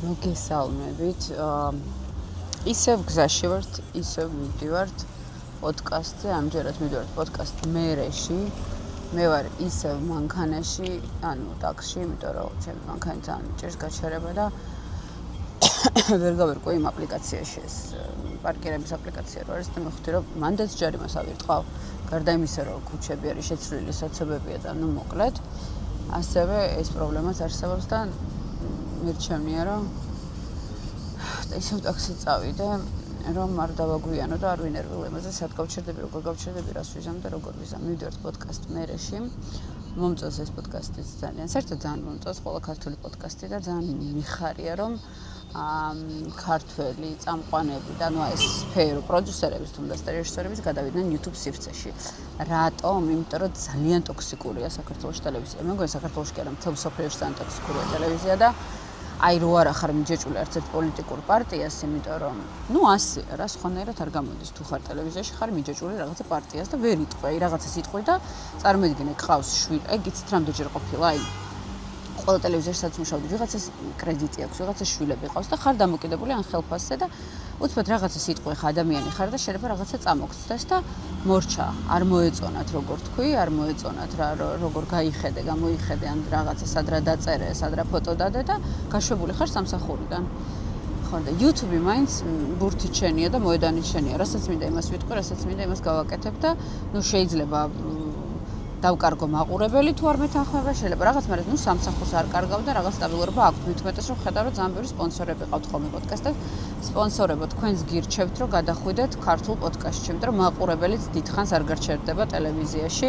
მოგესალმებით. ისევ გზაში ვართ, ისევ მივდივართ პოდკასტზე, ამჯერად მივდივართ პოდკასტ მერეში. მე ვარ ისევ მანქანაში, ანუ ტაქსში, იმიტომ რომ ჩემი მანქანა ძალიან ჭირს გაჩერება და ვერ გავერკვე იმ აპლიკაციაში ეს პარკირების აპლიკაცია რო არის და მივხვდი რომ მანდაც ჯარიმას ავირტყავ. გარდა იმისა, რომ ქუჩები არის შეცვლილი, საცობებია და ნუ მოკლედ, ასევე ეს პრობლემაც არსებობს და მირჩევნია რომ ისევ ტაქსი წავიდე, რომ არ დავაგვიანო და არ ვინერვილ იმაზე, სად გავჩერდები, როგორ გავჩერდები, რას ვიზამ და როგორ ვიზამ. მივდივართ პოდკასტ მერეში. მომწონს ეს პოდკასტიც ძალიან. საერთოდ ძალიან მომწონს ყველა ქართული პოდკასტი და ძალიან მიხარია, რომ ქართველი წამყვანები და ნუ ეს სფერო პროდიუსერების თუნდაც და რეჟისორების გადავიდნენ YouTube სივრცეში. რატომ? იმიტომ რომ ძალიან ტოქსიკურია საქართველოს ტელევიზია. მე მგონი საქართველოში კი არა, მთელ მსოფლიოში ძალიან ტოქსიკურია ტელევიზია და აი რო არა ხარ მიჯეჭული არც ერთ პოლიტიკურ პარტიას, იმიტომ რომ ნუ ასე რა სხვანაირად არ გამოდის თუ ხარ ტელევიზიაში ხარ მიჯეჭული რაღაცა პარტიას და ვერ იტყვი, აი რაღაცას იტყვი და წარმოიდგინე ყავს შვილი, აი გიცით რამდენჯერ ყოფილა, აი ყველა ტელევიზიაში სადაც მუშაობდი, ვიღაცას კრედიტი აქვს, ვიღაცას შვილები ყავს და ხარ დამოკიდებული ან ხელფასზე და უცბად რაღაცას იტყვი ხა ადამიანი ხარ და შეიძლება რაღაცა წამოგცდეს და მორჩა, არ მოეწონათ როგორ თქვი, არ მოეწონათ რა როგორ გაიხედე, გამოიხედე ან რაღაცა სად რა დაწერე, სად რა ფოტო დადე და გაშვებული ხარ სამსახურიდან. ხო და YouTube მაინც ბურთით შენია და მოედანით შენია, რასაც მინდა იმას ვიტყვი, რასაც მინდა იმას გავაკეთებ და ნუ შეიძლება დავკარგო მაყურებელი თუ არ მეთანხმება, შეიძლება რაღაც, მაგრამ ნუ სამსახურს არ კარგავ და რაღაც სტაბილურობა აქვს. მithumetes რომ ხედავ რომ ძალიან ბევრი სპონსორები ყავთ ხოლმე პოდკასტებს. სპონსორებო, თქვენს გირჩევთ რომ გადახვიდეთ ქართულ პოდკასტში, იმიტომ რომ მაყურებელიც დიდხანს არ გარჩევდება ტელევიზიაში.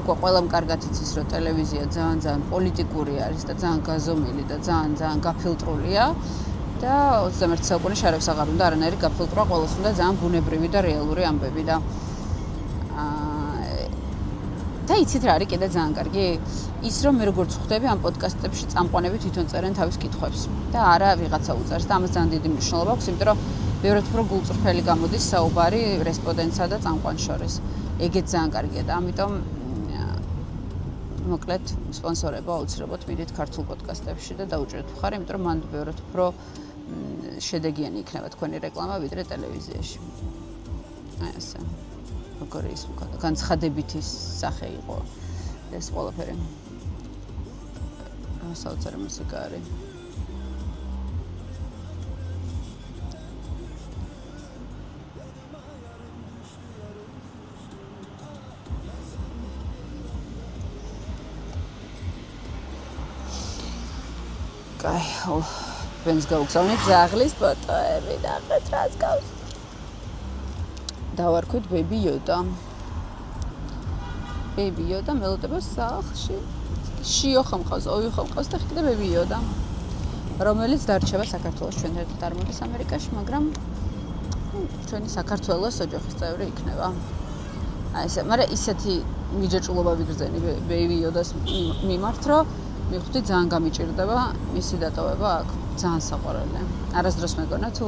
უკვე ყველამ კარგად იცის რომ ტელევიზია ძალიან პოლიტიკური არის და ძალიან გაზომილი და ძალიან გაფილტრულია და 21 საუკუნის შარებს აღარ უნდა არანაირი გაფილტრვა, ყველას უნდა ძალიან ბუნებრივი და რეალური ამბები და და იცით რა არის კიდე ძალიან კარგი? ის რომ მე როგორც ხვდები ამ პოდკასტებში წამყვანები თვითონ წერენ თავის კითხვებს და არა ვიღაცა უწერს და ამას ძალიან დიდი მნიშვნელობა აქვს, იმიტომ რომ ბევრად უფრო გულწრფელი გამოდის საუბარი რესპონდენტსა და წამყვანს შორის. ეგეც ძალიან კარგია და ამიტომ მოკლედ სპონსორება აუცილებლად მიდით ქართულ პოდკასტებში და დაუჭერთ მხარი, იმიტომ რომ მან ბევრად უფრო შედეგიანი იქნება თქვენი რეკლამა ვიდრე ტელევიზიაში. აი ასე. როგორი ის განცხადებითი სახე იყო ეს ყველაფერი. საოცარი მუსიკა არის. კაი, ბენს გავგზავნით ზაღლის ფოტოები და ახეთ რას გავს. დავარქვით Baby Yoda. Baby Yoda მელოდება სახლში. შიო ხომ ყავს, ოი ხომ ყავს და ხიდა Baby Yoda. რომელიც დარჩება საქართველოს ჩვენ ერთად არ მოდის ამერიკაში, მაგრამ ჩვენი საქართველოს ოჯახის წევრი იქნება. აი ესე, მაგრამ ისეთი მიჯეჭულობა ვიგრძენი Baby Yoda-ს მიმართ, რომ მივხვდი ძალიან გამიჭირდება მისი დატოვება აქ. ძალიან საყვარელია. არასდროს მეგონა თუ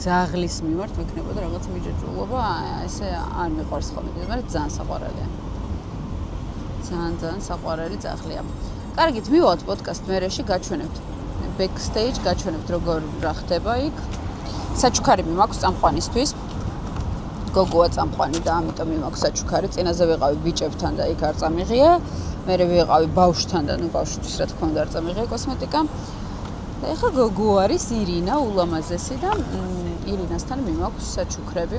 ზაღლის მიმართ ვიქნებოდა რაღაც მიჯეჭულობა, ესე არ მიყვარს ხოლმე, მაგრამ ძალიან საყვარელია. ძალიან საყვარელი ძაღლია. კარგით, მივავალთ პოდკასტ მერეში, გაჩვენებთ backstage, გაჩვენებთ როგორ რა ხდება იქ. საჩუქარი მიმაქვს წამყვანისთვის. გოგოა წამყვანი და ამიტომ მიმაქვს საჩუქარი. წინაზე ვიყავი ბიჭებთან და იქ არ წამიღია. მერე ვიყავი ბავშვთან და ნუ ბავშვთვის რა თქმა უნდა არ წამიღია კოსმეტიკა. და ეხლა გოგო არის ირინა ულამაზესი და ირინასთან მიმაქვს საჩუქრები,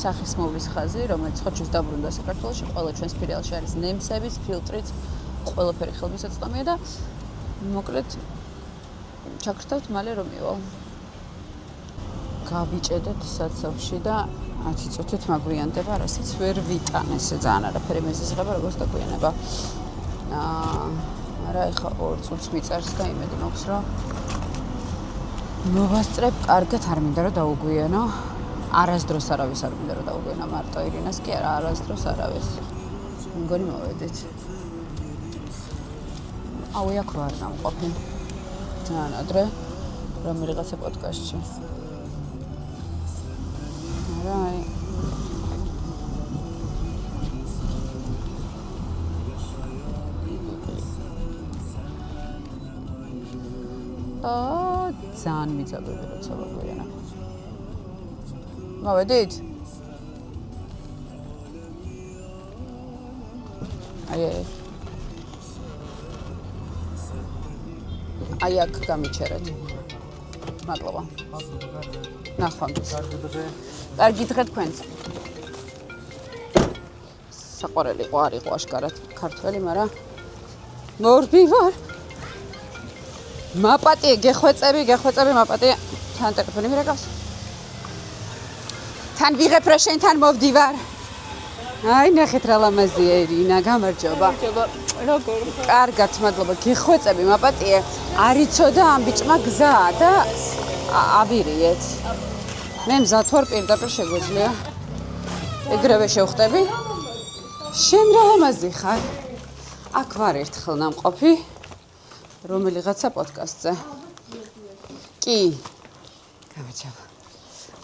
სახისმოვლის ხაზი, რომელიც ხოჩოს დაბრუნდა საქართველოში, ყველა ჩვენს ფილიალში არის ნემსების, ფილტრით, ყველაფერი ხელმისაწვდომია და მოკლედ ჩაგრთავთ მალე რომ მივალ. გავიჭედეთ საცავში და 10 წუთით მაგვიანდება, რასაც ვერ ვიტან, ესე ძალიან არაფერი მეზიზღება, როგორც დაგვიანება. არა, ეხლა 2 წუთს მიწერს და იმედი მაქვს, რომ მოვასწრებ, კარგად არ მინდა რომ დაუგვიანო. არასდროს არავის არ მინდა რომ დაუგვიანო, მარტო ირინას კი არა, არასდროს არავის. მგონი მოვედით. აუ, აქ რო არ დამყოფი. ძალიან ადრე რომ რაღაცა პოდკასტში. აი. ძალიან მიძაბები როცა ვაგვიანა. მოვედით? აი აქ გამიჩერეთ. მადლობა. ნახვამდის. კარგი დღე თქვენს. საყვარელი ყო არ იყო აშკარად ქართველი, მაგრამ მორბი ვარ. მაპატიე, გეხვეწები, მაპატიე. თან ტელეფონი მირეკავს. თან ვიღებ რა შენთან მოვდივარ. აი, ნახეთ რა ლამაზია ერინა, გამარჯობა. როგორ? კარგად, მადლობა. გეხვეწები, მაპატიე. არ იცოდა ამ ბიჭმა გზა და ავირიეთ. მე მზად ვარ პირდაპირ შეგვიძლია. ეგრევე შევხვდები. შენ რა ლამაზი ხარ? აქ ვარ ერთხელ ნამყოფი. რომელიღაცა პოდკასტზე. კი. გამარჯობა.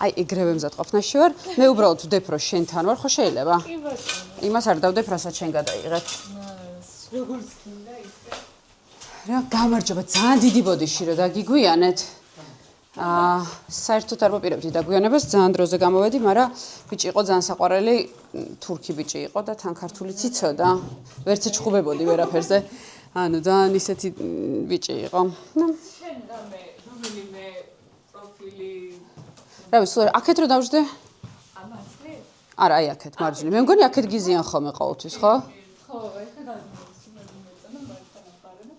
აი ეგრევე მზად ყოფნაში ვარ. მე უბრალოდ ვდებ რომ შენთან ვარ, ხო შეიძლება? კი ბატონო. იმას არ დავდებ, რასაც შენ გადაიღებ. როგორც გინდა ისე. რა გამარჯობა, ძალიან დიდი ბოდიში რომ დაგიგვიანეთ. საერთოდ არ მოპირებდი დაგვიანებას, ძალიან დროზე გამოვედი, მაგრამ ბიჭი იყო ძალიან საყვარელი, თურქი ბიჭი იყო და თან ქართულიც იცოდა. ვერც ეჩხუბებოდი ვერაფერზე. ანუ ძალიან ისეთი ბიჭი იყო. შენ და მე რომელიმე პროფილი რავი, სულ აქეთ რო დავждე? ამაცლი? არა, აი აქეთ მარჯვნივ. მე მგონი აქეთ გიზიან ხოლმე ყოველთვის, ხო? ხო, ეხლა გადმოვეცანა მარცხენა მხარემ.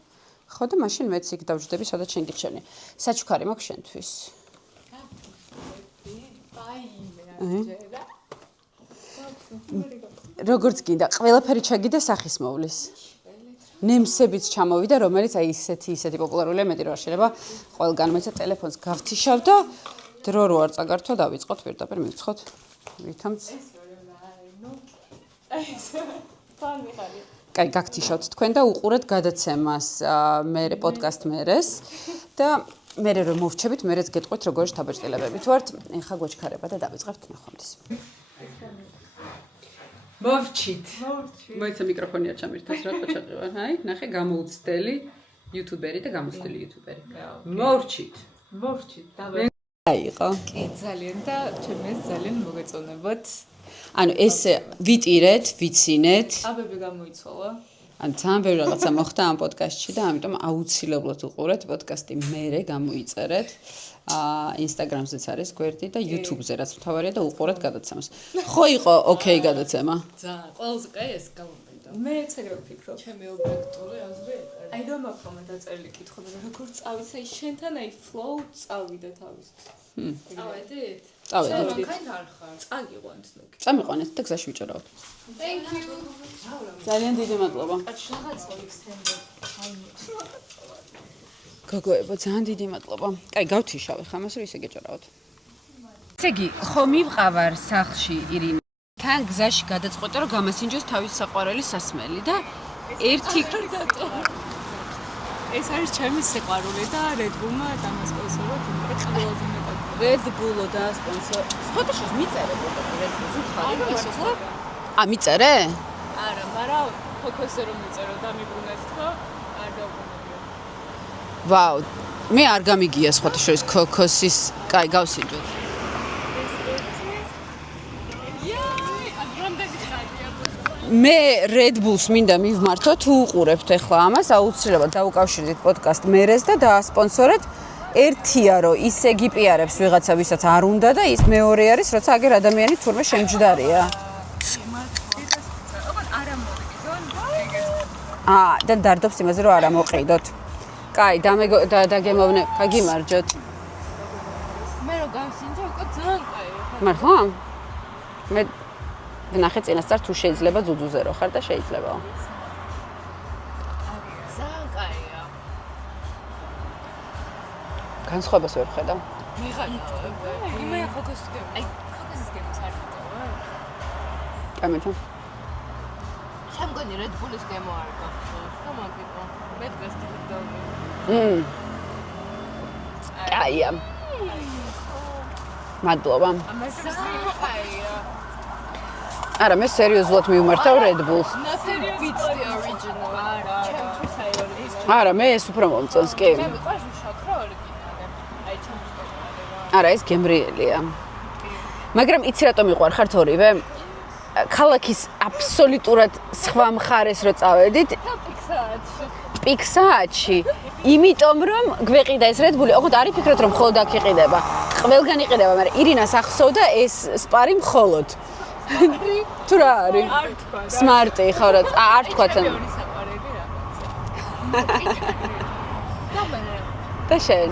ხო და მაშინ მეც იქ დავждები, სადაც შენ გიჩვენე. საჩუქარი მაქვს შენთვის. როგორც გინდა, ყველაფერი ჩაგიდა სახის მოვლის. ნემსებიც ჩამოვიდა, რომელიც აი ისეთი პოპულარულია, მეტი რა შეიძლება ყველგან მეცა ტელეფონს გავთიშავ და დრო რო არ წაგართვა დავიწყოთ პირდაპირ მივცხოთ. ვითომც კაი, გაგთიშავთ თქვენ და უყურეთ გადაცემას მერე პოდკასტ მერეს და მერე რომ მოვჩებით, მერეც გეტყვით როგორი შთაბეჭდილებებით ვართ. ეხა გვეჩქარება და დავიწყებთ ნახვამდის. მოვჩით. მოიცა მიკროფონი არ ჩამირთავს რატო ჩაყივარ. აი, ნახე გამოუცდელი იუთუბერი და გამოცდილი იუთუბერი. მოვჩით. აიყო. კი, ძალიან და ჩემს ძალიან მოგეწონებათ. ანუ ეს ვიტირეთ, ვიცინეთ. აბები გამოიცვალა. ანუ ძალიან ბევრი რაღაცა მოხდა ამ პოდკასტში და ამიტომ აუცილებლად უყურეთ პოდკასტი მერე გამოიწერეთ. Instagram-ზეც არის გვერდი და YouTube-ზე რაც მთავარია და უყურეთ გადაცემას. ხო იყო ოკეი გადაცემა? ძალიან, ყველაზე კაი ეს გამომბედა. მე ეგრე ვფიქრობ. ჩემი ობიექტური აზრი. აი რომ აქვს მომენტ დაწერილი კითხვა, როგორ წავით, აი შენთან აი flow წავიდა თავისთვის. წავედით? წავედით. მაგაით არ ხარ. წაგიყვანთ ნუქი. წამიყვანეთ და გზაში ვიჭერავთ. Thank you. ძალიან დიდი მადლობა. რაღაცა ექსტენდო. გოგოებო, ძალიან დიდი მადლობა. კაი, გავთიშავე ხა მას რომ ისე გეჭერავთ. ესე იგი, ხო მივყავარ სახლში ირინა. თან გზაში გადაწყვეტა რომ გამასინჯოს თავის საყვარელი სასმელი და ერთი ეს არის ჩემი სიყვარული და Red Bull-მა დამასპონსოროთ, იმიტომ რომ ყველაზე მეტად Red Bull-ო და სპონსორ. სხვადასხვა მიწერე Red Bull-ს ხარ. მიწერე? არა, მაგრამ ქოქოსზე რომ მიწერო და მიბრუნეთ თქო, არ დავბრუნებია. ვაუ, მე არ გამიგია სხვადასხვა ქოქოსის, კაი, გავსინჯოთ. მე Red Bull-ს მინდა მივმართო, თუ უყურებთ ახლა ამას, აუცილებლად დაუკავშირდით პოდკასტ მერეს და დაასპონსორეთ. ერთია რომ ისე გიპიარებს ვიღაცა, ვისაც არ უნდა და ის მეორე არის, როცა აგერ ადამიანი თურმე შემჯდარია. და დარდობს იმაზე რომ არ ამოყიდოთ. კაი, დაგემოვნე, გაგიმარჯოთ. მე რო გავსინჯო, უკვე ძალიან კაია. მართლა? მე ნახე წინასწარ თუ შეიძლება ძუძუზე რო ხარ და შეიძლება. ძალიან კაია. განსხვავებას ვერ ხედავ. მე ხარიტოვე. იმე ქოქოსის გემო. აი, ქოქოსის გემოს არ ხიტოვე. კამეთა. შემგონი Red Bull-ის გემო არ გახსოვს. რა მაგიტო? მე დღეს დავდივარ. კაია. მადლობა. კაია. არა, მე სერიოზულად მივმართავ Red Bull-ს. Beats the original. არა, ჩემთვის აი ორიგინალი. არა, მე ეს უფრო მომწონს, კი. მე მიყვარს უშაქრო ორიგინალი. აი ჩემს არა, ეს გემრიელია. მაგრამ იცი რატომ მიყვარხართ ორივე? ქალაქის აბსოლუტურად სხვა მხარეს რო წავედით, პიქსაათში. იმიტომ რომ გვეყიდა ეს Red Bull-ი, ოღონდ არ იფიქრეთ რომ მხოლოდ აქ იყიდება. ყველგან იყიდება, მაგრამ ირინას ახსოვდა ეს სპარი მხოლოდ. თუ რა არის? არ თქვა. Smart-ი ხო რა? არ თქვა თან. და შენ?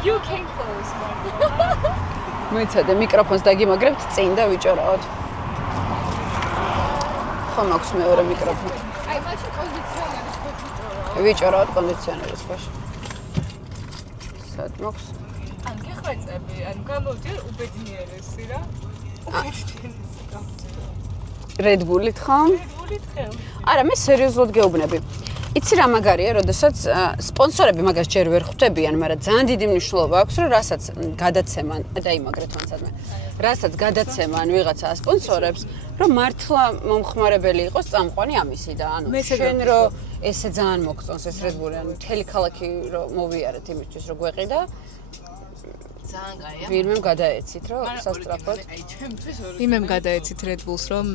You can close. მოიცადე მიკროფონს დაგიმაგრებთ წინ და ვიჭორაოთ. ხო მაქვს მეორე მიკროფონი. აი მაშინ კონდიციონერის ხო ვიჭორო. ვიჭორაოთ კონდიციონერის ქვეშ. სად მაქვს? ან გეხვეწები, ან გამოდიარ უბედნიერესი რა. უბედნიერესი გამოდიარ. Red Bull-ით ხო? გულით ხელ. არა, მე სერიოზულად გეუბნები. იცი რა მაგარია, როდესაც სპონსორები მაგას ჯერ ვერ ხვდებიან, მაგრამ ძალიან დიდი მნიშვნელობა აქვს, რომ რასაც გადაცემან, დაიმაგრეთ მანცადმე. რასაც გადაცემან ვიღაცა სპონსორებს, რომ მართლა მომხმარებელი იყოს წამყვანი ამისი და ანუ შენ რო ესე ძალიან მოგწონს ეს Red Bull-ი, ანუ მთელი ქალაქი რო მოვიარეთ იმისთვის, რომ გვეყიდა. ძალიან კაია. ვინმემ გადაეცით, რომ სასტრაფოდ. აი ჩემთვის ვინმემ გადაეცით Red Bull-ს, რომ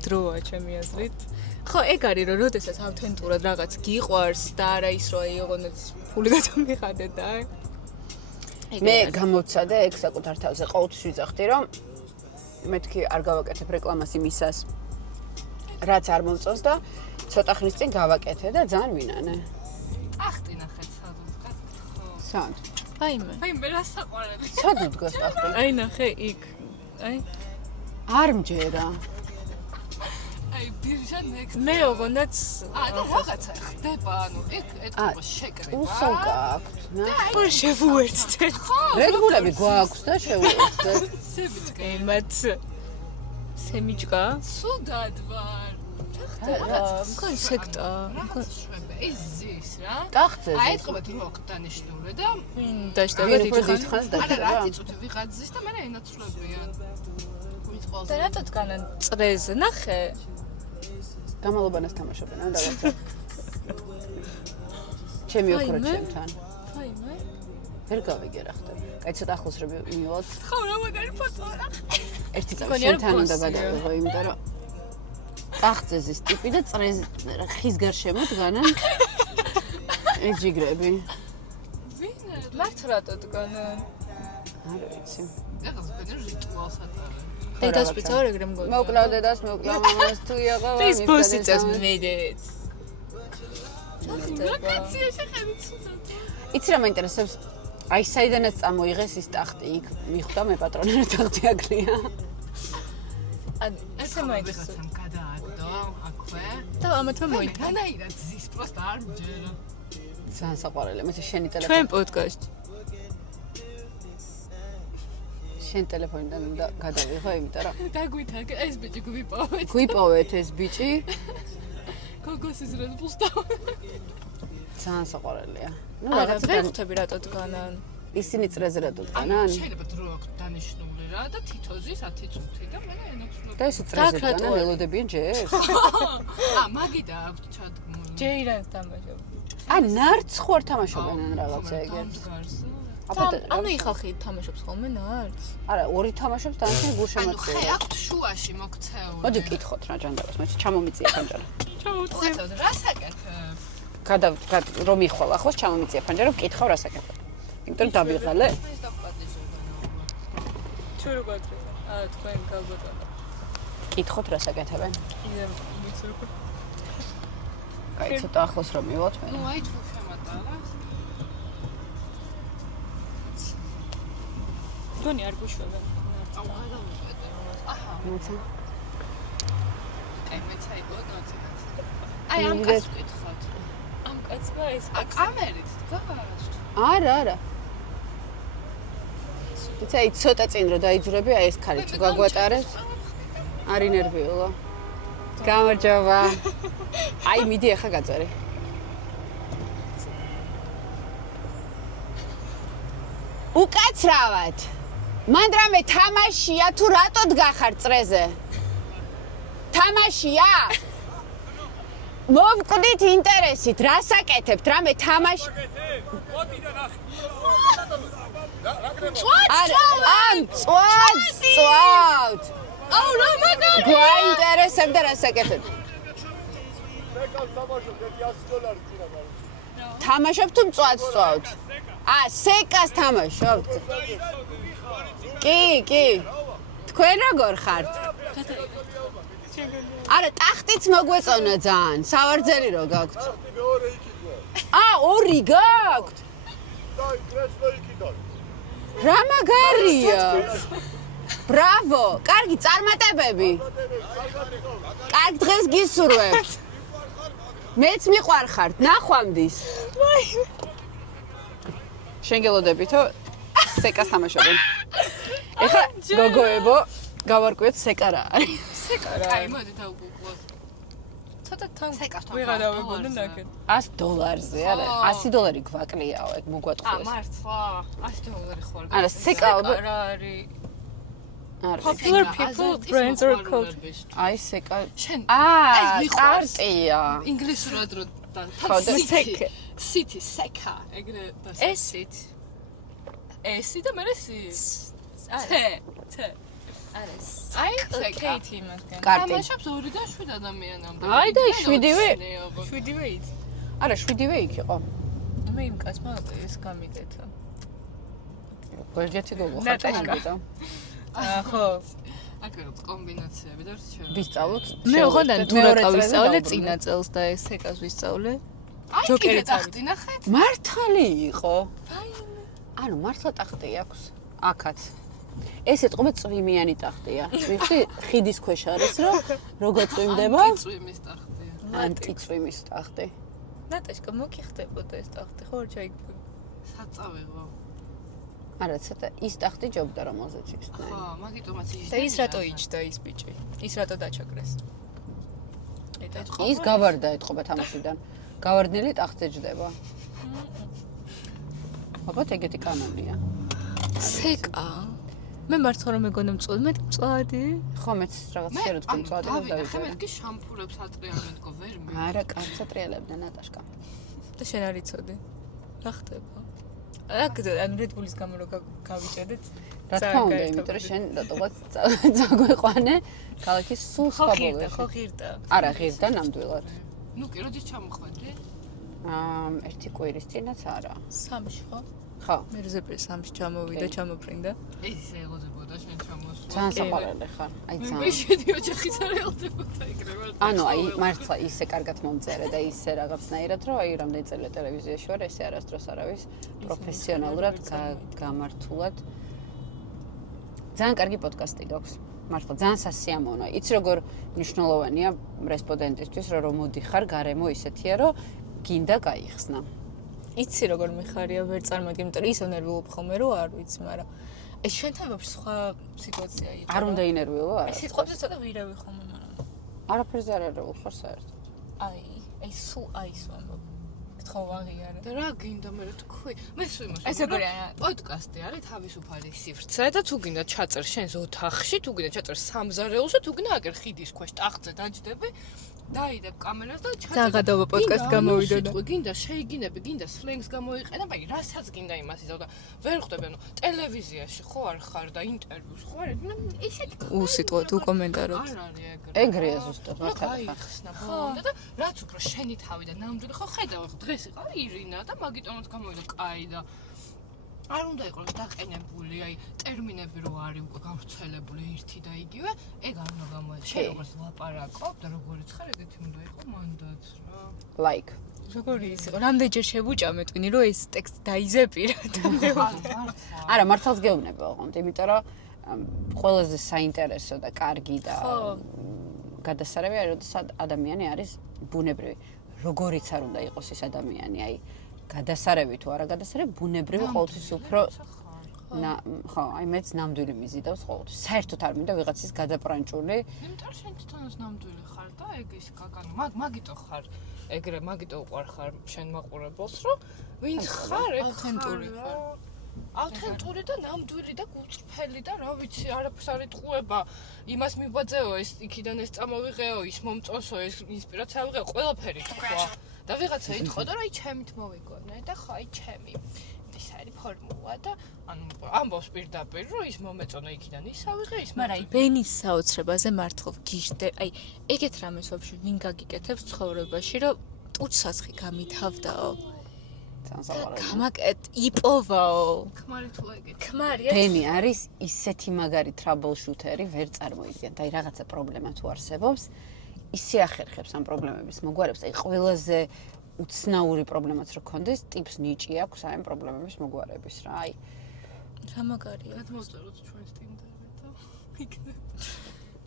დროა ჩემი აზრით. ხო, ეგ არის რომ როდესაც ავთენტურად რაღაც გიყვარს და არა ის რომ აი ოღონდ ფული გადამიხადე და აი. მე გამოვცადე ეგ საკუთარ თავზე ყოველთვის ვიძახდი რომ მეთქი არ გავაკეთებ რეკლამას იმისას რაც არ მომწონს და ცოტა ხნის წინ გავაკეთე და ძალიან ვინანე. ტახტი ნახეთ სად ვდგათ ხო. სად? მე რა საყვარელი. სად ვდგას ტახტი? აი ნახე იქ. აი არ მჯერა. აი ბირჟა next. მე ოღონდაც და რაღაცა ხდება, ანუ ეგ ეთქობა შეკრება. უსო გაქვთ. ხო შევუერთდეთ. Red Bull-ები გვაქვს და შევუერთდეთ. სემიჩკა. ემაც სემიჩკა? სუდად ვარ. მქონი სექტა. ეს ზის რა. ტახტზე. აი ეთქობა დროხ დანიშნული და დაჟდება დიდხანს არა დაჭერა. რა წუთი ვიღაც ზის და მე ენაცვლებიან. და რატო დგანან წრეზე ნახე? გამალობანას თამაშობენ ან რაღაცა. ჩემი ოქრო ჩემთან. ფაიმე. ვერ გავიგე რა ხდება. კაი ცოტა ახლოს რომ მივალთ. ხო რა მაგარი ფოტოა რა. ერთი წამი შენთან უნდა გადავიღო, იმიტომ რომ ტახტზე ზის ტიპი და წრეზე ხის გარშემო დგანან ეს ჯიგრები. ვინ? მართ რატო დგანან? არ ვიცი. ეხლა ზოგადად რიტუალს ატარებ. დედას პიცაო ეგრე მგონია. მოკლავ დედას, მოკლავ მამას თუ იაღავა. This post it just made it. ლოკაცია შეხედეთ სულთან. იცი რა მაინტერესებს? აი საიდანაც წამოიღეს ის ტახტი იქ მიხვდა მე პატრონერო ტახტი აგრია. ან ესე მაინტერესებს. გადააგდო აქვე. და ამათმა მოიტანა. თანაირად ზის პროსტა არ მჯერა. ძალიან საყვარელია, მე შენი ტელეფონი. ჩვენ პოდკასტ. შენ ტელეფონიდან უნდა გადავიღო, იმიტომ რომ დაგვითაგე ეს ბიჭი გვიპოვეთ. გვიპოვეთ ეს ბიჭი. გოგოსის Red Bull-ს და ძალიან საყვარელია. ნუ რაღაცა ფეხები რატო დგანან? ისინი წრეზე რატო დგანან? შეიძლება დრო აქვს დანიშნული რა და თითოზე 10 წუთი და მე ენაცვლებ. და ესე წრეზე დგანან ელოდებიან ჯერ? მაგიდა აქვს ჩადგმული. ჯეირანს თამაშობ. ნარც ხო არ თამაშობენ ან რაღაცა ეგეთ. ანუ ხალხი თამაშობს ხოლმე ნარც? არა, ორი თამაშობს თანაშემ გულშემატკივრი. ანუ ხე აქვს შუაში მოქცეული. მოდი გკითხოთ რა ჯანდაბას, მე ჩამომიწია ფანჯარა. ჩამომიწია. რა საკეთებ? რომ იხვალ ახლოს ჩამომიწია ფანჯარა, ვკითხავ რა საკეთებ. იმიტომ რომ დავიღალე. თუ რო გატრეზა. თქვენ გალბატონო. კითხოთ რა საკეთებენ. იდე ვიცი როგორ. კაი, ცოტა ახლოს რომ მივალთ მე. ნუ აი თუ შემატალას. გონი არ გუშვებენ. აუ გადავიყვეტე რომელს. აჰა. მოცა. აი მე წაიგო ნაციკაც. აი ამ კაცს ვკითხოთ. ამ კაცმა ეს კამერით დგას. არა. იცი, ცოტა წინ რო დაიძურები, აი ეს ქალი თუ გაგვატარებს. არი ნერვიულო. გამარჯობა. აი მიდი ახლა გაწერე. უკაცრავად. მან რამე თამაშია თუ რატო დგახარ წრეზე? თამაშია? მოვკვდით ინტერესით, რა საკეთებთ? რამე თამაში? მოდი და ნახე. წვავთ. აუ რა მაგარი. გვაინტერესებდა რა საკეთებ. თამაშობ თუ მწვადს წვავთ? სეკას თამაშობთ. კი. თქვენ როგორ ხართ? არა, ტახტიც მოგვეწონა ძალიან. სავარძელი რო გაქვთ? ორი გაქვთ? რა მაგარია. ბრავო, კარგი წარმატებები. კარგ დღეს გისურვებთ. მეც მიყვარხართ, ნახვამდის. შენგელოდებითო სეკას თამაშობენ. ეხლა გოგოებო, გავარკვიოთ სეკა რა არის. სეკა რა? აი, მოდი დავგუგლოთ. ცოტა თან სეკას თან ვიღადა ვიგონე ნაკეთ. $100-ზე არა, $100 გვაკლიაო, ეგ მოგვატყუეს. მართლა, $100 ხო არ. არა, სეკა რა არის? Popular people brands or code. აი სეკა. შენ კარტია. ინგლისურად რო და სეკა. City სეკა. ეგრე და ესით. ესი და მე ესი. არის. აი კეითი მაგან. თამაშობს 2-დან 7 ადამიანამდე. აი და 7-ვე? 7-ვე იც. არა, 7-ვე იქ იყო. მე იმ კაცმა ეს გამიგეთა. გორჯეთი გოგო ხარ და ხო. აკეთებ კომბინაციები და რჩევ. ვისწავლოთ. მე ოღონდ დურაკა ვისწავლე წინა წელს და ეს სეკას ვისწავლე. ჯოკერი ტახტი ნახეთ. მართალი იყო. ანუ მართლა ტახტი აქვს. აქაც. ეს ეთყობა წვიმიანი ტახტია. ვიხდი ხიდის ქვეშ არის რომ როგორ წვიმდება? წვიმის ტახტია. ანტიწვიმის ტახტი. ნატაშკა მოგიხდებოდა ეს ტახტი ხო ჩაი საწავიღო. არა, ცოტა ის ტახტი ჯობდა რომელზეც ისწავლე. ხო, მაგიტომაც ის. და ის რატო იჯდა ის ბიჭი? ის რატო დაჩაგრეს? ის გავარდა ეთყობა თამაშიდან. გავარდნილი ტახტზე ჯდება. აბა ეგეთი კანონია. სეკა. მე მართლა რომ მეგონა მწვადი, მე მწვადი. ხო, მეც რაღაც შეიძლება თქვი მწვადი და დავიჯერე. მე კი შამპურებს ატრიალებდო ვერ მე. არა, კარგს ატრიალებდა ნატაშკა. და შენ არ იცოდი. რა ხდება? აქ ანუ Red Bull-ის გამო რო გავიჭედეთ. რა თქმა უნდა, იმიტომ რომ შენ რატოღაც წაგვეყვანე ქალაქის სულ სხვა ბოლოში. ხო ღირდა. არა, ღირდა ნამდვილად. ნუ კი როდის ჩამოხვედი? ერთი კვირის წინაც არა. 3-ში ხო? ხო. მე როზეპერ 3-ში ჩამოვიდა, ჩამოფრინდა. ეს ელოდებოდა შენ ჩამოსვლა. ძალიან საყვარელი ხარ. აი მე ძალიან. შედი ოჯახიც არ ელოდებოდა ეგრე ვარ. ანუ აი მართლა ისე კარგად მომწერე და ისე რაღაცნაირად რომ აი რამდენი წელი ტელევიზიაში ვარ, ესე არასდროს არ არის პროფესიონალურად გამართულად. ძალიან კარგი პოდკასტი გაქვს. მართლა ძალიან სასიამოვნოა. იცი როგორ მნიშვნელოვანია რესპონდენტისთვის, რომ მოდიხარ გარემო ისეთია, რომ გინდა გაიხსნა. იცი როგორ მიხარია ვერ წარმოგიდგენ, იმიტომ რომ ისე ნერვიულობ ხოლმე რომ არ ვიცი, მაგრამ ეს შენთან ვაფშე სხვა სიტუაცია იყო. არ უნდა ინერვიულო არა. ეს სიტყვებზე ცოტა ვირავი ხოლმე, მაგრამ არაფერზე არ არავულ ხარ საერთოდ. აი სულ აის ვამბობ. გთხოვ აღიარე. და რა გინდა მე რა თქვი? მე სულ იმას ეს როგორია? პოდკასტი არის თავისუფალი სივრცე და თუ გინდა ჩაწერ შენს ოთახში, თუ გინდა ჩაწერ სამზარეულოში, თუ გინდა აკერ ხიდის ქვეშ ტახტზე დაჯდები. დაიდებ კამერას და ჩაწერ. ზაღადობა პოდკასტ გამოვიდა და გინდა შეიგინები, გინდა სლენგს გამოიყენა, მაგრამ რასაც გინდა იმას იზავ და ვერ ხვდები, ანუ ტელევიზიაში ხო არ ხარ და ინტერვიუს ხო არ ისეთი უსიტყვოდ უკომენტაროთ. არ არის ეგრე. ეგრეა ზუსტად მართალი ხარ. ხსნა ბოლომდე და რაც უფრო შენი თავი და ნამდვილი ხო ხედავ დღეს იყო ირინა და მაგიტომაც გამოვიდა კაი და არ უნდა იყოს დაყენებული, აი ტერმინები რო არის უკვე გავრცელებული ერთი და იგივე, ეგ არ უნდა გამოეცა. შენ როგორც ლაპარაკობ და როგორიც ხარ, ეგეთი უნდა იყოს მანდაც რა. Like. როგორი ის იყო? რამდენჯერ შევუჭამე twin-ი რომ ეს ტექსტი დაიზეპირა და მე არა, მართალს გეუბნება ოღონდ, იმიტომ რომ ყველაზე საინტერესო და კარგი და გადასარევი არის, როდესაც ადამიანი არის ბუნებრივი. როგორიც არ უნდა იყოს ეს ადამიანი, აი გადასარევი თუ არა გადასარევი, ბუნებრივი ყოველთვის უფრო ხო, აი მეც ნამდვილი მიზიდავს ყოველთვის. საერთოდ არ მინდა ვიღაცის გადაპრანჭული. იმიტომ რომ შენ თვითონაც ნამდვილი ხარ და ეგ ის კაკანო, მაგიტო ხარ, ეგრე მაგიტო უყვარ ხარ შენ მაყურებელს, რომ ვინც ხარ, ეგ ავთენტური ხარ. ავთენტური და ნამდვილი და გულწრფელი და რა ვიცი, არაფერს არ იტყუება. იმას მიბაძეო, ეს იქიდან ეს წამოვიღეო, ის მომწოსო, ეს ინსპირაცია ავიღეო, ყველაფერი თქვა. და ვიღაცა იტყოდა, რომ აი ჩემით მოვიგონე და ხო აი ჩემი. ეს არის ფორმულა და ანუ ამბობს პირდაპირ, რომ ის მომეწონა იქიდან ისავიღე ის. მაგრამ ბენის საოცრებაზე მართლა გიჟდე. აი, ეგეთ რამეს ვაფშე ვინ გაგიკეთებს ცხოვრებაში, რომ ტუჩსასხი გამითავდაო. გამაკეთ იპოვაო. ქმარი თუ ეგეთი. ქმარი ბენი არის ისეთი მაგარი troubleshooter-ი, ვერ წარმოიდგენთ. აი რაღაცა პრობლემა თუ არსებობს, ისე ახერხებს ამ პრობლემების მოგვარებს. აი ყველაზე უცნაური პრობლემაც რო გქონდეს, ტიპს ნიჭი აქვს აი ამ პრობლემების მოგვარების რა. აი რა მაგარია. გადმოვწეროთ ჩვენს Tinder-ზე და იქნებ.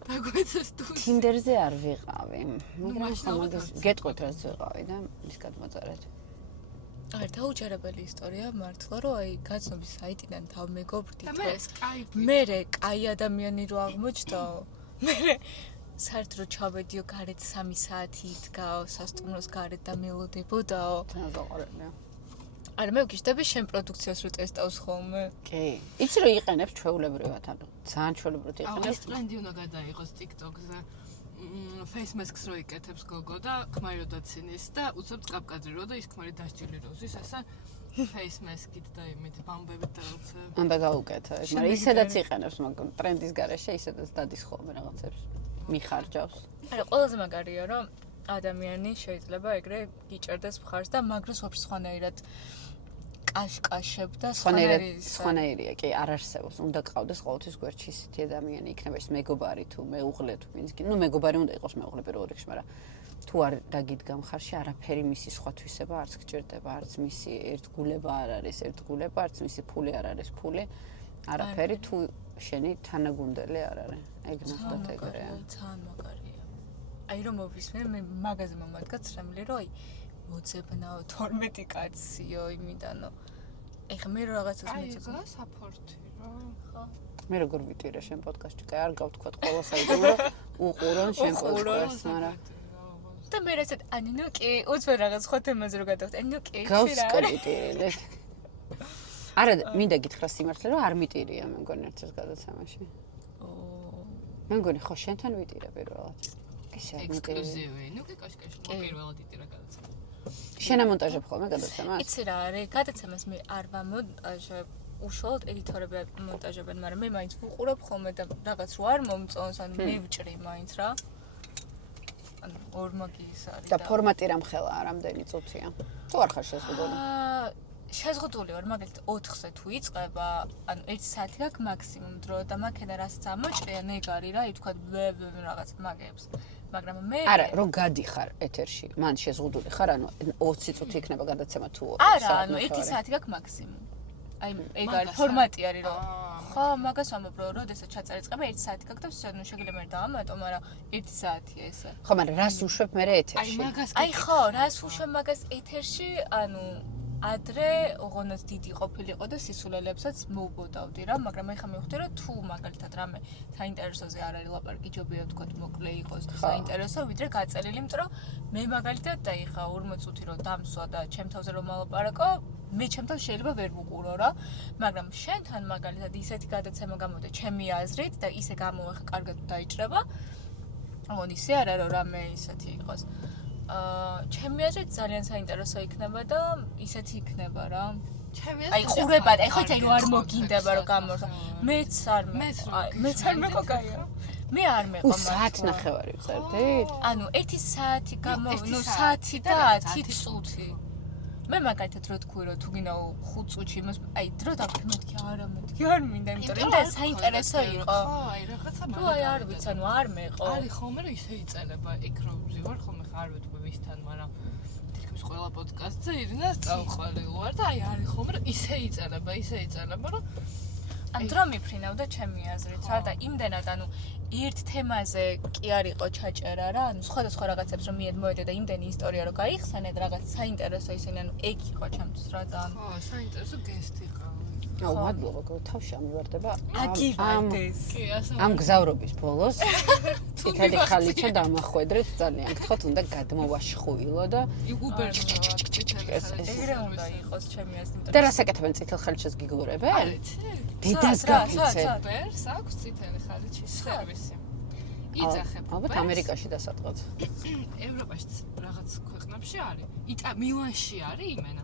დაგვეცეს თუ Tinder-ზე არ ვიყავი. მაგრამ მაგას გეტყვით რაც ვიყავი და ის გადმოწერეთ. არ დაუჯერებელი ისტორია მართლა რომ აი გაცნობის საიტიდან დავმეგობრდით ეს. Skype. მე კაი ადამიანი რო აღმოჩნდაო. მე საერთოდ რო ჩავედიო გარეთ 3 საათი იდგაო, სასტუმროს გარეთ და მელოდებოდაო. თანაზაყარებია. არა მე ვგიჟდები შენ პროდუქციას რო ტესტავს ხოლმე. კი. იცი რომ იყენებს ჩვეულებრივად, ანუ ძალიან ჩვეულებრივად ეს იყენებს. ტრენდი უნდა გადაიღოს TikTok-ზე. face mask-ს რო იკეთებს გოგო და ქმარი რო დაცინის და უცებ წკაპკაძი რო და ის ქმარი დასჯილი როზის ასე face mask-ით და იმით ბამბებით და უცებ. უნდა გაუკეთო ეს, მაგრამ ისედაც იყენებს, მაგრამ ტრენდის გარეშე ისედაც დადის ხოლმე რაღაცებს. მიხარჯავს. არა ყველაზე მაგარია რომ ადამიანი შეიძლება ეგრე გიჭერდეს მხარს და მაგრას ვაფშე სხვანაირად კაშკაშებ და სხვანაირია, კი, არ არსებობს. უნდა გყავდეს ყოველთვის გვერდში ისეთი ადამიანი, იქნება ის მეგობარი თუ მეუღლე თუ ვინც კი. ნუ მეგობარი უნდა იყოს მეუღლე პირველ რიგში, მაგრამ თუ არ დაგიდგა მხარში, არაფერი მისი სხვა თვისება არც გჭირდება, არც მისი ერთგულება არ არის ერთგულება, არც მისი ფული არ არის ფული. არაფერი თუ შენი თანაგუნდელი არ არის. ეგ ნახოთ ეგრეა. ძალიან მაგარია. აი რომ მოვისმენ, მე მაგაზე მომადგა ცრემლი რომ აი მოძებნაო 12 კაციო იმიდანო. ეხლა მე რაღაცას მეცოდი. აი, საპორტი რა. ხო. მე როგორ ვიტირე შენ პოდკასტში? კაი, არ გავთქვათ ყველა საიდუმლო რომ უყურონ შენ პოდკასტს, მაგრამ და მე რასაც ანუ ნუ კი, უცბად რაღაც ხო თემაზე რო გადავხდი. ანუ კი, გავსკრიტირე. არა, მინდა გითხრა სიმართლე, რომ არ მიტირია მე მგონი ერთ გადაცემაში. მე მგონი ხო შენთან ვიტირე პირველად. ესე არ მიტირე. ექსკლუზივი. ნუ კი კაშკაში პირველად იტირა გადაცემა. შენ ამონტაჟებ ხოლმე გადაცემას? იცი რა არის, გადაცემას მე არ ვამონტაჟებ. უშუალოდ ედიტორები მონტაჟებენ, მაგრამ მე მაინც ვუყურებ ხოლმე და რაღაც რო არ მომწონს, ან მე ვჭრი მაინც რა. ანუ ორმაგი ის არის და ფორმატი რამხელაა, რამდენი წუთია? თუ არ ხარ შეზღუდული? შეზღუდული ვარ, მაგალითად 4-ზე თუ იწყება, ანუ 1 საათი გაქვს მაქსიმუმ დრო და მაქედა რასაც ამოჭრია, ნეგარი რა, ითქვა რაღაც მაგებს. მაგრამ მე არა, რომ გადიხარ ეთერში, მან შეზღუდული ხარ, ანუ 20 წუთი იქნება გადაცემა თუ 2 არა, ანუ 1 საათი გაქვს მაქსიმუმ. აი ეგ არის ფორმატი არის რომ ხო მაგას ვამბობ რომ როდესაც ჩაწერიწყება 1 საათი გაქვს და всё ნუ შეგიძლია მე დავამატო მაგრამ 1 საათია ესე ხო მაგრამ რას უშვებ მე ეთერში აი ხო რას უშვებ მაგას ეთერში ანუ ადრე ოღონდ დიდი ყოფილიყო და სისულელებსაც მოუბოდავდი რა მაგრამ ეხლა მივხვდი რომ თუ მაგალითად რამე საინტერესოზე არ არის ლაპარაკი ჯობია ვთქვათ მოკლე იყოს და საინტერესო ვიდრე გაწელილი იმიტომ რომ მე მაგალითად და ეხლა 40 წუთი რომ დამსვა და ჩემ თავზე რომ მალაპარაკო მე ჩემთან შეიძლება ვერ ვუყურო რა, მაგრამ შენთან მაგალითად ისეთი გადაცემა გამოვიდა ჩემი აზრით და ისე გამოვახა კარგად დაიჭრება. ოღონდ ისე არა რომ რამე ისეთი იყოს. ჩემი აზრით ძალიან საინტერესო იქნება და ისეთი იქნება რა. ჩემი აზრით აი ყურებად, აი ხო ეს არ მოგინდება რომ გამორსა. მეც არ მეყო კაია. მე არ მეყო მაგრამ საათ ნახევარი ვწერდი? ანუ 1 საათი ნუ საათი და 10 წუთი. მე მაგალითად რო თქვი რომ თუ გინდა 5 წუთში იმას აი დრო დავკეთე მეთქი არა მეთქი არ მინდა იმიტომ რომ და საინტერესო იყო ხო აი რაღაცა მაგალითად აი არ ვიცი ანუ არ მეყო არის ხოლმე რომ ისე იწერება იქ რომ ვარ ხოლმე ხარ ვეთქვი ვისთან მაგრამ თითქმის ყველა პოდკასტზე ირინას წავყვალი ვარ და აი არის ხოლმე რომ ისე იწერება რომ ან დრო მიფრინავდა ჩემი აზრით რა და იმდენად ანუ ერთ თემაზე კი არ იყო ჩაჭერა რა ანუ სხვადასხვა რაღაცებს რომ მიედმოედე და იმდენი ისტორია რომ გაიხსენე და რაღაც საინტერესო ისინი ანუ ეგ იყო ჩემთვის რა ძალიან ხო საინტერესო გესტი იყო აუ მადლობა თავში ამივარდება ამ გზავრობის ბოლოს წითელი ხალიჩა დამახვედრეთ ძალიან გთხოვთ უნდა გადმოვაშხუილო და ეგრე უნდა იყოს ჩემი აზრით და რას აკეთებენ წითელ ხალიჩას გიგლურებენ? დედას გაფიცებ. ბერს აქვს წითელი ხალიჩის სერვისი. იძახებ. ალბათ ამერიკაში და სადღაც. ევროპაში რაღაც ქვეყნებში არის. მილანში არის იმენა.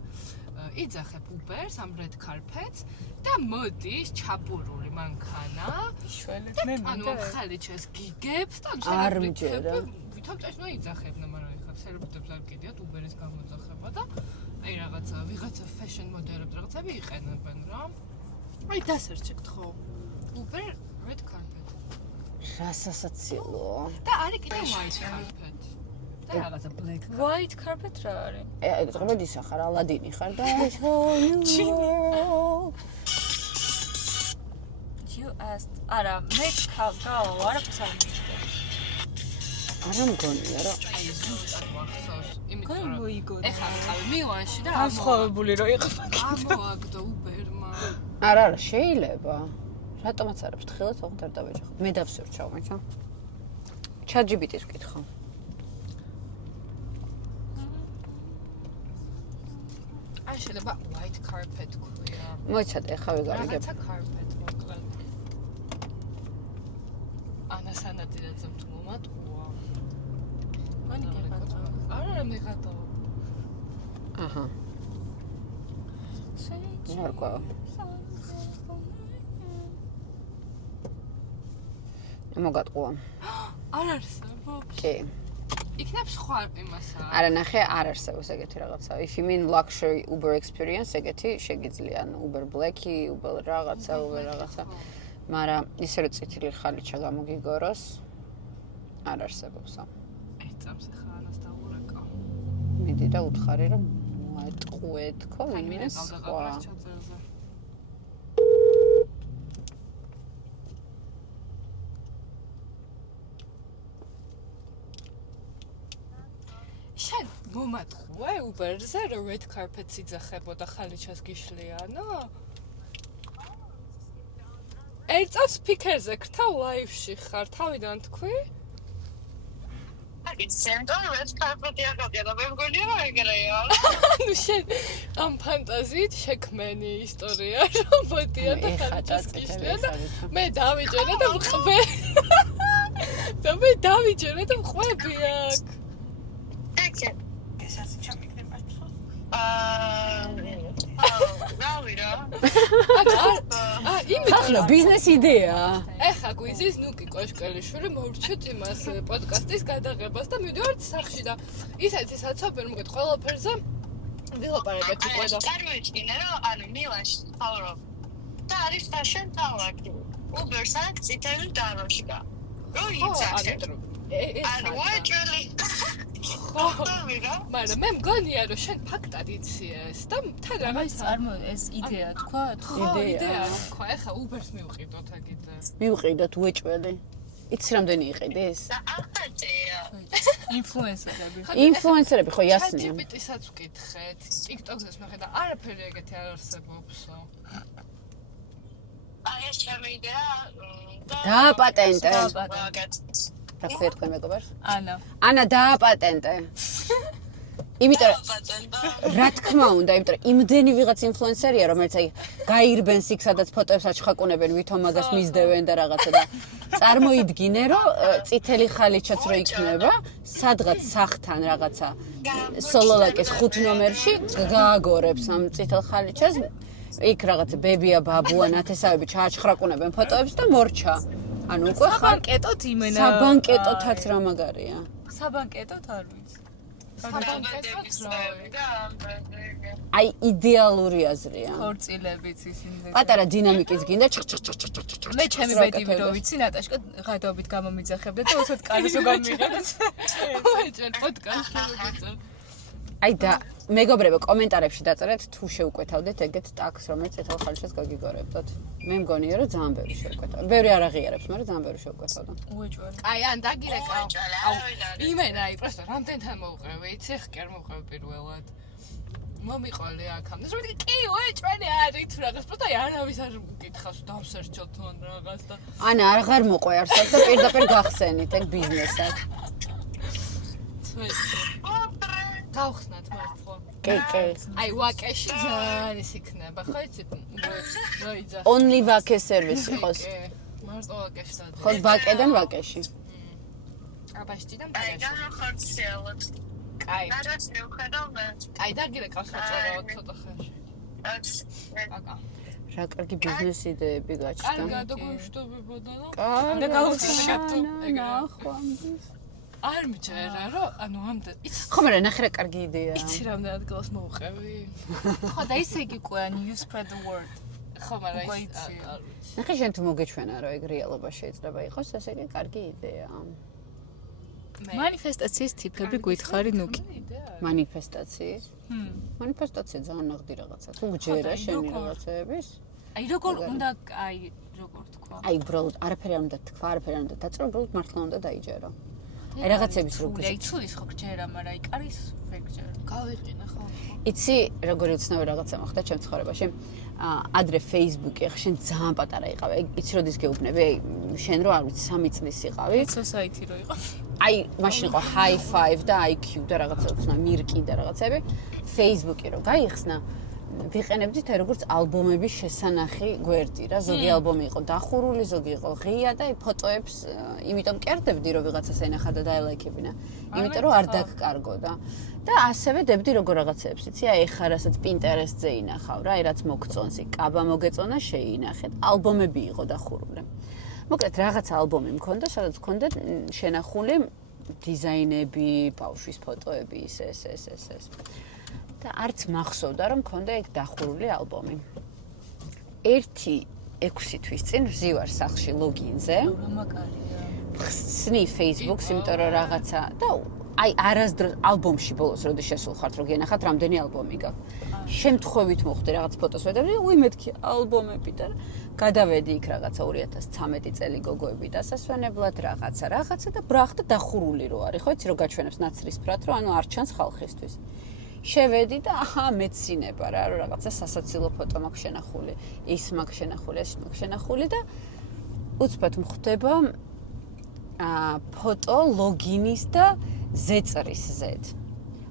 იძახებ Uber-ს ამ red carpet-ს და მოდის ჩაბურული მანქანა. იშველეთ მე ანუ ხალიჩას გიგებს და არ მჯერა. ვითომ წესნა იძახებნა, მაგრამ ეხლა სელებრიტებს არ გიდიათ Uber-ის გამოძახება და აი ვიღაცა fashion მოდელებს რაღაცები იყენებენ რა. აი დასერჩეკთ ხო? Uber red carpet. რასასაცილოა. და არის კიდე white carpet. და რაღაცა black carpet. white carpet რა არის? ეგრევე ისახარ ალადინი ხარ და you asked არა მე გავა არაფერს არ მიხდები არა მგონია რა აი ზუსტად მახსოვს იმიტომ გან რომ მოიგონა ეხლა ვიყავი მილანში და განსხვავებული რო იყო ამოაგდო Uber-მა არა შეიძლება რატომაც არა ფრთხილად ოღონდ არ დავეჯახო მე დავსურჩავ მაინცა ChatGPT-ს ვკითხავ არ შეიძლება white carpet ქვია მოიცადე ახლა ვიგავიგებ რაღაცა carpet მოკლედ ანასანადირაძე მთმომატყუა მანი გეღატა არა მეგატა აჰა მარკო მოგატყუა არ არსებობს კი იქნებ სხვა იმასაა არა ნახე არ არსებობს ეგეთი რაღაცა if you mean luxury Uber experience ეგეთი შეგიძლია ანუ Uber Black-ი Uber რაღაცა მაგრამ ისე რომ წითელი ხალიჩა გამოგიგოროს არ არსებობს ერთ წამს ახლა ანას დაურეკა მიდი და უთხარი რომ მოატყუეთქო ვინმე სხვა შენ მომატყუე Uber-ზე რომ red carpet-ს იძახებოდა ხალიჩას გიშლიანო? ერთ წამს ფიქერზე ქრთავ ლაივში ხარ, თავიდან თქვი? აგეთ სენდორ red carpet-ი აღადგა და მე მგონია რომ ეგრეა. ნუ შენ ამ ფანტაზიით შექმენი ისტორია რომ მოდია და ხალიჩას გიშლია და მე დავიჯერე და ვყვე. და მე დავიჯერე და ვყვები აქ. ესაც ჩამიგდე მართლა. რავირა. ახლა ბიზნეს იდეა. ეხა გვიზის ნუკი კოშკელიშვილი მოვრჩეთ იმას პოდკასტის გადაღებას და მივიდივართ სახში და ისეთი საცობენ მოგეთ ყველაფერზე ვილაპარაკეთ უკვე და წარმოიდგინე რომ ანუ მილანში ვსწავლობ და არის fashion ქალაქი. Uber-ს აქვს წითელი დაროშკა. რო იძახებ. ანუ უეჭველი მაგრამ მე მგონია რომ შენ ფაქტად იცი ეს და თან რაღაც ეს იდეა თქვა იდეა თქვა ეხა Uber-ს მივყიდოთ აგიტე მივყიდოთ უეჭველი იცი რამდენი იყიდეს და ახალწია ინფლუენსერები ხო იასნია ChatGPT-საც ვკითხეთ TikTok-ზე მე ხედა არაფერი ეგეთი არ არსებობსო აი ეს ჩემი იდეა დააპატენტე რა ქვია თქვენ მეგობარს? ანა დააპატენტე. იმიტომ რა თქმა უნდა, იმიტომ რომ იმდენი ვიღაც ინფლუენსერია, რომელიც აი გაირბენს იქ, სადაც ფოტოებს აჩხაკუნებენ, ვითომ მაგას მისდევენ და რაღაცა და წარმოიდგინე, რომ წითელი ხალიჩაც რო იქნება, სადღაც სახთან რაღაცა სოლოლაკის 5 ნომერში გააგორებს ამ წითელ ხალიჩას, იქ რაღაცა ბებია, ბაბუა, ნათესავები ჩააჩხრაკუნებენ ფოტოებს და მორჩა. ანუ უკვე საბანკეტოთ იმენა საბანკეტოთაც რა მაგარია საბანკეტოთ არ ვიცი აი იდეალური აზრია ხორცილებიც ისინი პატარა დინამიკის გინდა მე ჩემი ბედივი რო ვიცი ნატაშკა ღადობით გამომიძახებდა და უცოდ კარისო გამიღებდეთ ვეჭერ პოდკასტი მოგეწერ აი და მეგობრებო კომენტარებში დაწერეთ თუ შეუკვეთავდეთ ეგეთ ტაქს რომელიც წითელ ხალიჩას გაგიგორებდოთ მე მგონია რომ ძალიან ბევრი შეუკვეთავდა ბევრი არ აღიარებს მაგრამ ძალიან ბევრი შეუკვეთავდა უეჭველი აი ან დაგირეკა აუ იმენა აი პროსტო რამდენთან მოვყევი იცი ხ კი არ მოვყევი პირველად მომიყოლე აქამდე რომ კი უეჭველი არის თუ რაღაც პროსტო აი არავის არ მკითხავს დავსერჩოთ თუ ან რაღაც და ანა აღარ მოყვე არსად და პირდაპირ გახსენით ეგ ბიზნესად გავხსნათ მართლა. კი. აი ვაკეში ძალიან ის იქნება, ხო იცით? რო იძახე. Only ვაკე სერვისი იყოს. მარტო ვაკეში და. ხო ვაკედან ვაკეში. აბაშტიდან აი განახორციელოთ. კაი. რაც მივხედავ მე. კაი, დაგირეკავს მოწორავ ცოტა ხელში. აკა. რა კარგი ბიზნეს იდეები გაჩნდა. კარგად გვიმშვიდობებოდა და კარგი გავუცხადო. ნახვამდის. არ მიჭერა რომ ანუ ამდენ ხო მაგრამ ნახე რა კარგი იდეაა. იცი რამდენად გლას მოუყევი. ხო და ისე იგი ყוין you spread the word. ხო მაგრამ ნახე შენ თუ მოგეჩვენა რომ ეგ რეალობა შეიძლება იყოს, ესე იგი კარგი იდეაა. მანიფესტაციის ტიპები გითხარი ნუკი. მანიფესტაციის? მანიფესტაცია ძალიან ნაღდი რაღაცა. თუ გჯერა შენი რაღაცეების? აი როგორ უნდა აი როგორ თქვა? აი უბრალოდ არაფერი არ უნდა თქვა, არაფერი არ უნდა დაწრო, უბრალოდ მართლა უნდა დაიჯერო. აი რაღაცების როგორ აი ცულის ხო გჯერა, მაგრამ აი კარის ვერ გჯერა. გავიყინა ხო. იცი როგორი უცნაური რაღაცა მოხდა ჩემ ცხოვრებაში. ადრე Facebook-ი ხა შენ ძალიან პატარა იყავი. აი იცი როდის გეუბნები? აი შენ რო არ ვიცი 3 წლის იყავი. society რო იყო. აი მაშინ იყო high five და IQ და რაღაცა უცნა მირკი და რაღაცები. Facebook-ი რო გაიხსნა, ვიყენებდით აი როგორც ალბომების შესანახი გვერდი რა. ზოგი ალბომი იყო დახურული, ზოგი იყო ღია და აი ფოტოებს იმიტომ კერდებდი რომ ვიღაცას ენახა და დაელაიქებინა. იმიტომ რომ არ დაგკარგოდა. და ასევე დებდი როგორ რაღაცეებს, იცი, აი ეხა რასაც Pinterest-ზე ინახავ რა, აი რაც მოგწონს, კაბა მოგეწონა შეინახეთ, ალბომები იყო დახურული. მოკლედ რაღაც ალბომი მქონდა, სადაც მქონდა შენახული დიზაინები, ბავშვის ფოტოები, ეს. და არც მახსოვდა რომ მქონდა ეგ დახურული ალბომი. 1-6 თვის წინ ვზივარ სახლში ლოგინზე. ხსნი Facebook-ს, იმიტომ რომ რაღაცა და აი არასდროს ალბომში ბოლოს როდის შესულხართ რომ გენახათ რამდენი ალბომი გაქვს. შემთხვევით მოხდი რაღაც ფოტოს ვედები, მეთქი ალბომები და გადავედი იქ რაღაცა 2013 წელი გოგოები დასასვენებლად რაღაცა და ბრახტა დახურული რო არის, ხო იცი რომ გაჩვენებს ნაცრისფრად, რომ ანუ არ ჩანს ხალხისთვის. შევედი და აჰა მეცინება რა, რომ რაღაცა სასაცილო ფოტო მაქვს შენახული, ის მაქვს შენახული, ეს მაქვს შენახული და უცბად მხდება ფოტო ლოგინის და ზეწრის ზედ.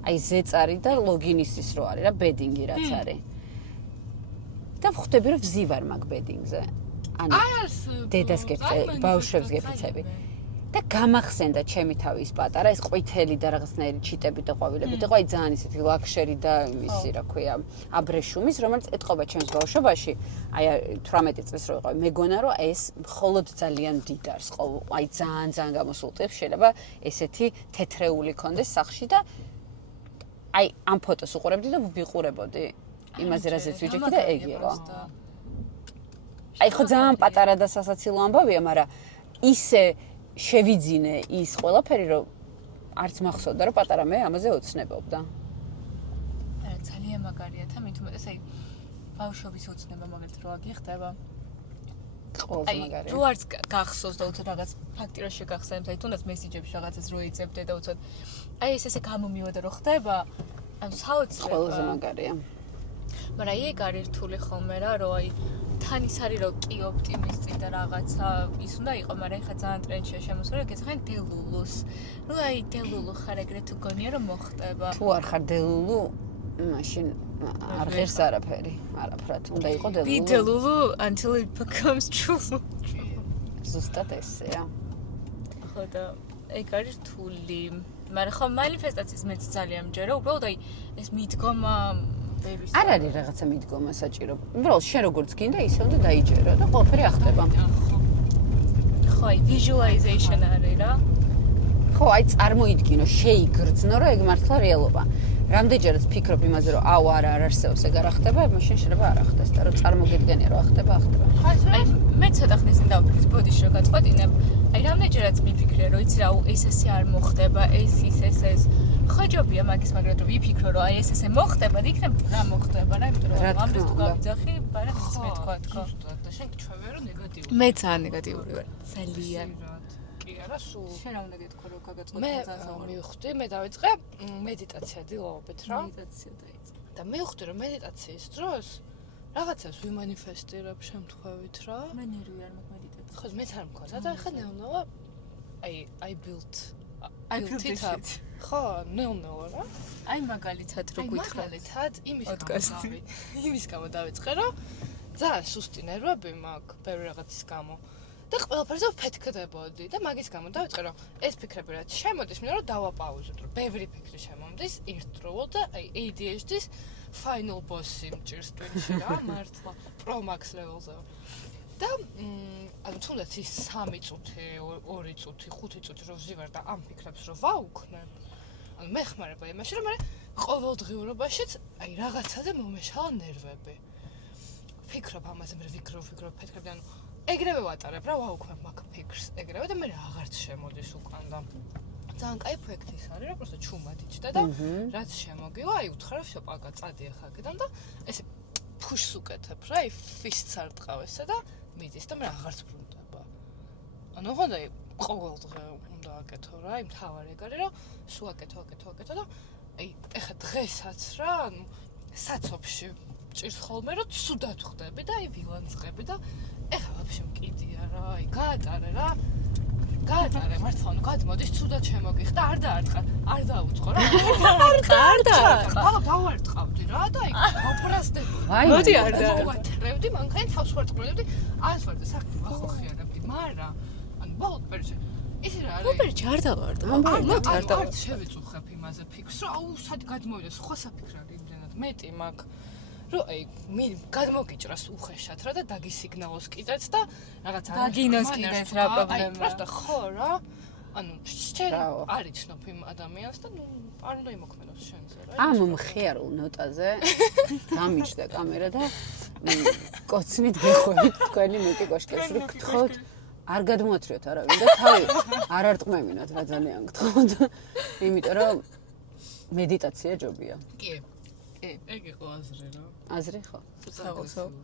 აი ზეწარი და ლოგინის ის რო არის რა, ბედინგი რაც არის. და ვხვდები რომ ვზივარ მაგ ბედინგზე. ანუ დედას გეწე, ბავშვებს გეფიცები. და გამახსენდა ჩემი თავი ის პატარა, ეს ყვითელი და რაღაცნაირი ჩიტები და ყვავილები და აი ძალიან ისეთი ლაქშერი და ისი რა ქვია, აბრეშუმის, რომელიც ეთყობა ჩემს ბავშვობაში. აი 18 წლის რო ვიყავი, მეგონა რომ ეს მხოლოდ ძალიან დიდარს ყო, აი ძალიან გამოსულ ტიპს შეიძლება ესეთი თეთრეული კონდეს სახში და აი ამ ფოტოს უყურებდი და ვიყურებოდი იმაზე რაზეც ვიჯექი და ეგ იყო. აი ხო ძალიან პატარა და სასაცილო ამბავია, მაგრამ ისე შევიძინე ის ყველაფერი რომ არც მახსოვდა რომ პატარა მე ამაზე ოცნებობდა. ძალიან მაგარია და მით უმეტეს აი ბავშვობის ოცნება მაგალითად რო აგიხდება. ყველაზე მაგარია. რო არც გახსოვს და უცებ რაღაც ფაქტი რო შეგახსენებს, აი თუნდაც მესიჯებში რაღაცას რო იწებდე და უცებ აი ესე გამომივიდა რო ხდება, ანუ საოცრად ყველაზე მაგარია. მაგრამ ეგ არის რთული ხოლმე რა, რომ აი თან ის არის რომ კი ოპტიმისტი და რაღაცა ის უნდა იყო, მაგრამ ეხლა ძალიან ტრენდშია შემოსული, გეცხენ დელულუს. ნუ აი დელულუ ხარ ეგრე თუ გონია რომ მოხდება. თუ არ ხარ დელულუ, მაშინ არ ღირს არაფერი. არაფრად უნდა იყო დელულუ. Be delulu until it becomes true. ზუსტად ესეა. ხო და ეგ არის რთული. მაგრამ ხო მანიფესტაციის მეც ძალიან მჯერა, უბრალოდ აი ეს მიდგომა არ არის რაღაცა მიდგომა საჭირო. უბრალოდ შენ როგორც გინდა ისე უნდა დაიჯერო და ყველაფერი ახდება. ხო, აი visualization არის რა. ხო, აი წარმოიდგინო, შეიგრძნო, რომ ეგ მართლა რეალობა. რამდენჯერაც ფიქრობ იმაზე, რომ აუ არა, არ არსებობს ეგ არ ახდება, მაშინ შეიძლება არ ახდეს და რომ წარმოგედგენია, რომ ახდება. აი მე ცოტა ხნის წინ დავფიქრე ბოდიში რომ გაწყვეტინებ. აი რამდენჯერაც მიფიქრე, რომ იცი რა, ეს ესე არ მოხდება, ეს ხო ჯობია მაგის მაგრამ თუ ვიფიქრო რომ აი ეს ესე მოხდება და იქნებ რა მოხდება რა იმიტომ რომ ამდენ თუ გავიძახი ბარა ის მეთქვა თქო და შენ გჩვევე რომ ნეგატიური მე ძალიან ნეგატიური ვარ ძალიან კი არა სულ შენ რა უნდა გეთქვა რომ გაგაწყვეტე მე მივხვდი მე დავიწყე მედიტაცია დილაობით რა მედიტაცია დაიწყე და მე ვხვდი რომ მედიტაციის დროს რაღაცას ვიმანიფესტირებ შემთხვევით რა მე ნერვი არ მაქვს მედიტაცია ხო მეც არ მქონდა და ახლა ნეუნა I built it up. ხო, ნეუნა რა. აი მაგალითად რო გითხრა. მაგალითად იმის გამო დავიწყე რომ ძალიან სუსტი ნერვები მაქვს ბევრი რაღაცის გამო. და ყველაფერზე ვფეთქდებოდი და მაგის გამო დავიწყე რომ ეს ფიქრები რაც შემოდის მინდა რომ დავაპაუზოთ რომ ბევრი ფიქრი შემომდის ერთდროულად და აი ADHD-ის final boss-ი მჭირს ტვინში რა მართლა Pro Max level-ზე და ანუ თუნდაც ის 3 წუთი 2 წუთი 5 წუთი რომ ვზივარ და ამ ფიქრებს რომ ვაუქმებ ანუ მეხმარება იმაში რომ მე ყოველდღიურობაშიც აი რაღაცაზე მომეშალა ნერვები ფიქრობ ამაზე მე ვფიქრობ ფეთქები ანუ ეგრევე ვატარებ რა ვაუქმებ მაგ ფიქრს ეგრევე და მე აღარც შემოდის უკან და ძალიან კაი პროექტი ის არის რა პროსტო ჩუმად იჭდა და რაც შემოგივა აი უთხრა შოპაკა წადი ახლა აქედან და ესე ფუშს უკეთებ რა აი ფისტს არ ტყავესა და მიდის და მე აღარც ბრუნდება ანუ ხონდა ყოველდღე უნდა აკეთო რა აი მთავარი ეგ არის რომ სულ აკეთო და აი ეხა დღესაც რა ანუ საცობში ჭირს ხოლმე რომ ცუდად ხდები და აი ვილანწყები და ეხა ვაფშე მკიდია რა აი გაატარე მართლა ანუ გადმოდის ცუდად შემოგიხდა არ დაარტყა არ დაუწყო რა არ დაარტყა დავარტყავდი რა და აი ოპრასდები მოდი არ დაარტყა ვატრევდი მანქანა თავს ვარტყმელებდი არც ვარ და საქმე ახოხიარებდი მაგრამ ანუ ბოლო პერიოდში ის რა არის ოპერჩი არ დავარტყა მოდი არ დავარტყა შევიწუხებ იმაზე ფიქრს რომ აუ სად გადმოვიდა სხვა საფიქრი არის იმდენად მეტი მაგ რომ აი გადმოგიჭრას უხეშად რა და დაგისიგნალოს კიდეც და რაღაც დაგინოს კიდეც რა პრობლემა პროსტო ხო რა ანუ შენ არ იცნობ იმ ადამიანს და ნუ არ უნდა იმოქმედოს შენზე რა ამ მხიარულ ნოტაზე გამიჩნდა კამერა და კოცნით გეხვევით თქვენი ნეტი კოშკებში რომ გთხოვთ არ გადმოათრიოთ არავინ და თავი არ არტყმევინოთ რა ძალიან გთხოვთ იმიტომ რომ მედიტაცია ჯობია კი ეგ იყო აზრი რა აზრი ხო საოცრად